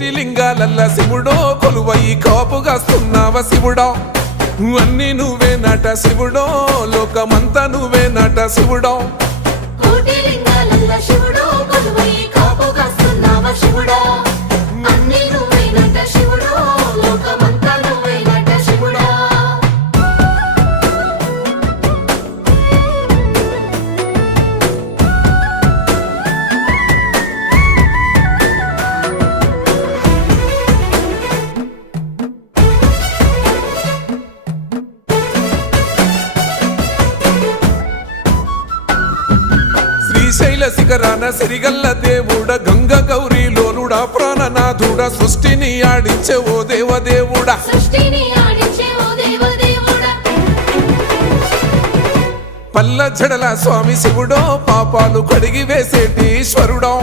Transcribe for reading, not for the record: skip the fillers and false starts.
కోటి లింగాలల్ల శివుడో కొలువయి కాపుగాస్తున్నావ శివుడా అన్ని నువ్వే నట శివుడో లోకమంతా నువ్వే నట శివుడో కోటి లింగాలల్ల శివుడో కొలువయి కాపుగాస్తున్నావ శివుడా అన్ని నువ్వే నట శివుడో లోకమంతా నువ్వే నట శివుడా శ్రీశైల శిఖరాన సిరిగల్ల దేవుడ గంగ గౌరీ లోలుడా ప్రాణనాథుడా సృష్టిని ఆడించే ఓ దేవదేవుడా సృష్టిని ఆడించే ఓ దేవదేవుడా పల్ల జడల స్వామి శివుడో పాపాలు కడిగి వేసేటి ఈశ్వరుడో